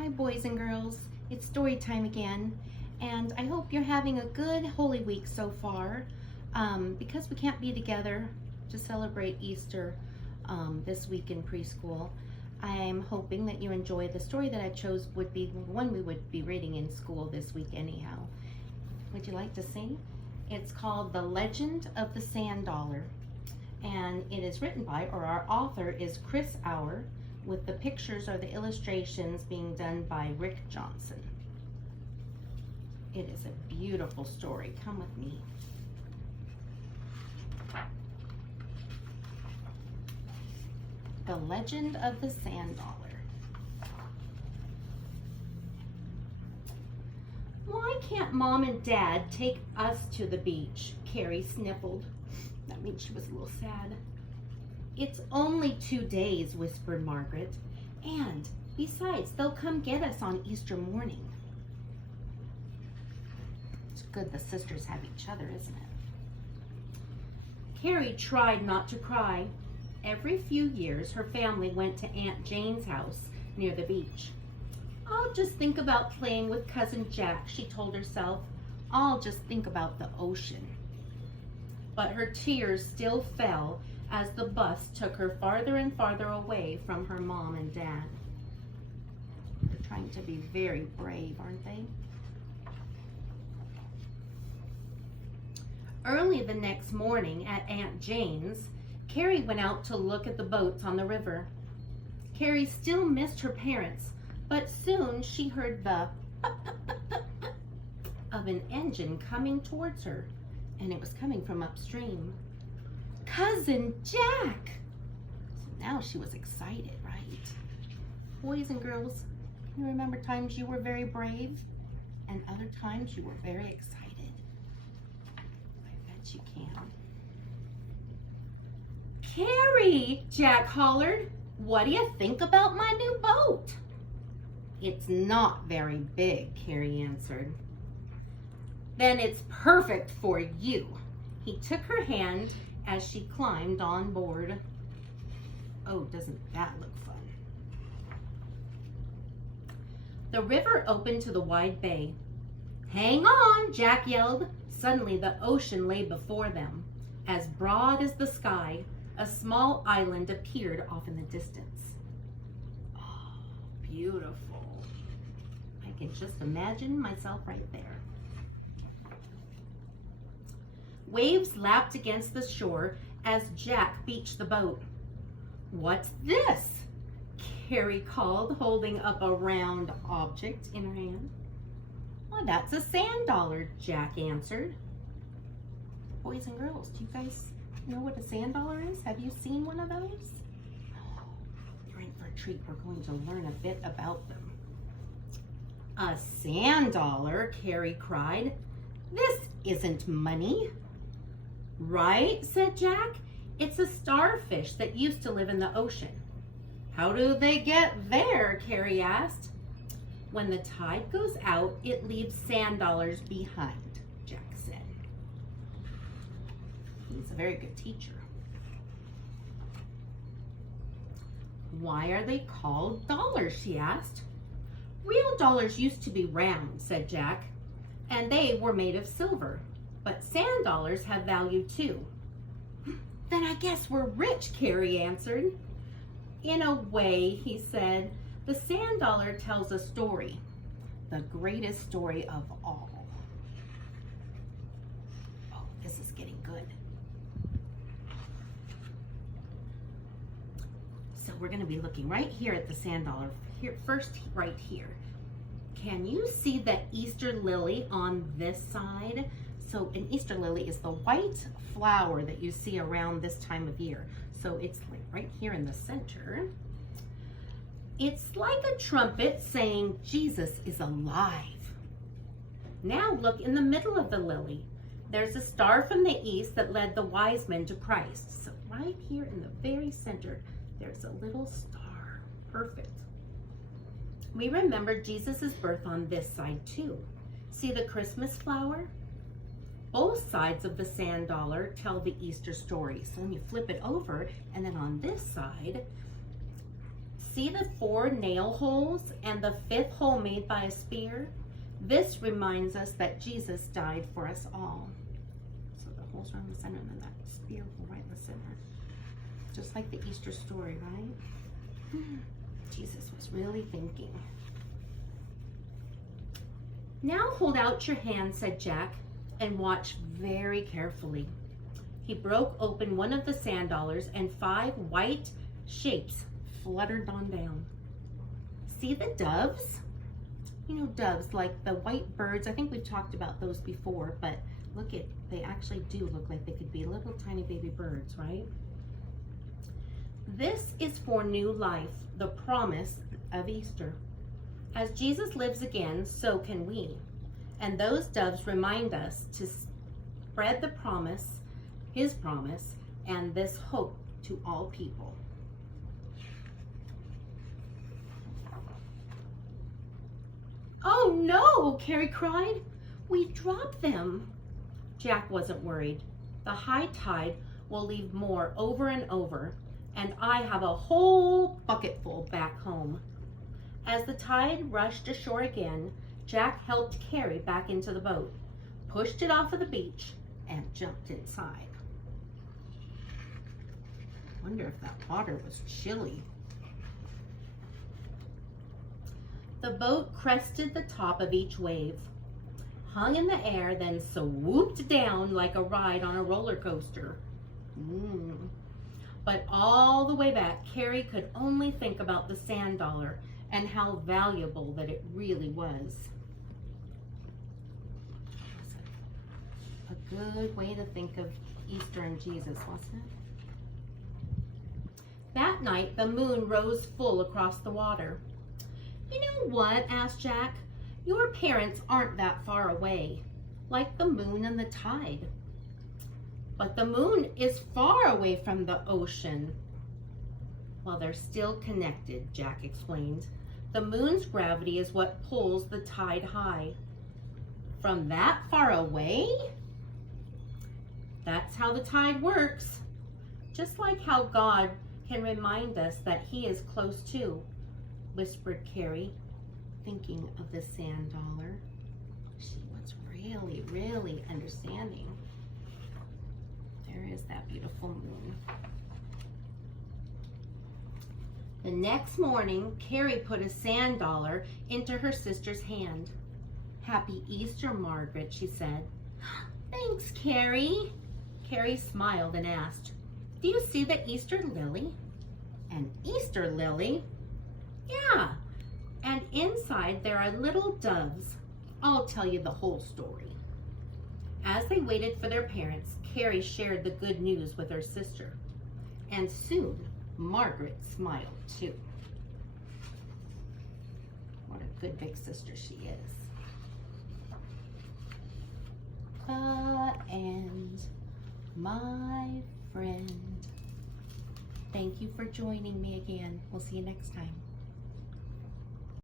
Hi boys and girls, it's story time again, and I hope you're having a good Holy Week so far. Because we can't be together to celebrate Easter this week in preschool, I'm hoping that you enjoy the story that I chose would be one we would be reading in school this week anyhow. Would you like to sing? It's called The Legend of the Sand Dollar, and it is written by, or our author is Chris Auer, with the pictures or the illustrations being done by Rick Johnson. It is a beautiful story. Come with me. The Legend of the Sand Dollar. Why can't Mom and Dad take us to the beach? Carrie sniffled. That means she was a little sad. It's only 2 days, whispered Margaret. And besides, they'll come get us on Easter morning. It's good the sisters have each other, isn't it? Carrie tried not to cry. Every few years, her family went to Aunt Jane's house near the beach. I'll just think about playing with Cousin Jack, she told herself. I'll just think about the ocean. But her tears still fell as the bus took her farther and farther away from her mom and dad. They're trying to be very brave, aren't they? Early the next morning at Aunt Jane's, Carrie went out to look at the boats on the river. Carrie still missed her parents, but soon she heard the of an engine coming towards her, and it was coming from upstream. Cousin Jack! So now she was excited, right? Boys and girls, you remember times you were very brave and other times you were very excited? I bet you can. Carrie, Jack hollered, what do you think about my new boat? It's not very big, Carrie answered. Then it's perfect for you. He took her hand as she climbed on board. Oh, doesn't that look fun? The river opened to the wide bay. Hang on, Jack yelled. Suddenly the ocean lay before them. As broad as the sky, a small island appeared off in the distance. Oh, beautiful. I can just imagine myself right there. Waves lapped against the shore as Jack beached the boat. What's this? Carrie called, holding up a round object in her hand. Well, that's a sand dollar, Jack answered. Boys and girls, do you guys know what a sand dollar is? Have you seen one of those? Oh, you're in for a treat. We're going to learn a bit about them. A sand dollar, Carrie cried. This isn't money. Right, said Jack. It's a starfish that used to live in the ocean. How do they get there? Carrie asked. When the tide goes out, it leaves sand dollars behind, Jack said. He's a very good teacher. Why are they called dollars? She asked. Real dollars used to be round, said Jack, and they were made of silver. But sand dollars have value too. Then I guess we're rich, Carrie answered. In a way, he said, the sand dollar tells a story, the greatest story of all. Oh, this is getting good. So we're going to be looking right here at the sand dollar. Here, first, right here. Can you see the Easter lily on this side? So an Easter lily is the white flower that you see around this time of year. So it's like right here in the center. It's like a trumpet saying Jesus is alive. Now look in the middle of the lily. There's a star from the east that led the wise men to Christ. So right here in the very center, there's a little star. Perfect. We remember Jesus' birth on this side too. See the Christmas flower? Both sides of the sand dollar tell the Easter story. So when you flip it over, and then on this side, See the 4 nail holes and the 5th hole made by a spear? This reminds us that Jesus died for us all. So the holes are in the center and then that spear hole right in the center. Just like the Easter story, right? Jesus was really thinking. Now hold out your hand, said Jack, and watch very carefully. He broke open one of the sand dollars and 5 white shapes fluttered on down. See the doves? You know, doves, like the white birds. I think we've talked about those before, but look at, they actually do look like they could be little tiny baby birds, right? This is for new life, the promise of Easter. As Jesus lives again, so can we. And those doves remind us to spread the promise, his promise, and this hope to all people. Oh no, Carrie cried. We dropped them. Jack wasn't worried. The high tide will leave more over and over, and I have a whole bucketful back home. As the tide rushed ashore again, Jack helped Carrie back into the boat, pushed it off of the beach, and jumped inside. I wonder if that water was chilly. The boat crested the top of each wave, hung in the air, then swooped down like a ride on a roller coaster. But all the way back, Carrie could only think about the sand dollar and how valuable that it really was. A good way to think of Easter and Jesus, wasn't it? That night, the moon rose full across the water. You know what? Asked Jack. Your parents aren't that far away, like the moon and the tide. But the moon is far away from the ocean. Well, they're still connected, Jack explained. The moon's gravity is what pulls the tide high. From that far away? That's how the tide works. Just like how God can remind us that he is close too, whispered Carrie, thinking of the sand dollar. She was really, really understanding. There is that beautiful moon. The next morning, Carrie put a sand dollar into her sister's hand. Happy Easter, Margaret, she said. Thanks, Carrie. Carrie smiled and asked, do you see the Easter lily? An Easter lily? Yeah, and inside there are little doves. I'll tell you the whole story. As they waited for their parents, Carrie shared the good news with her sister. And soon, Margaret smiled too. What a good big sister she is. The end, my friend. Thank you for joining me again. We'll see you next time.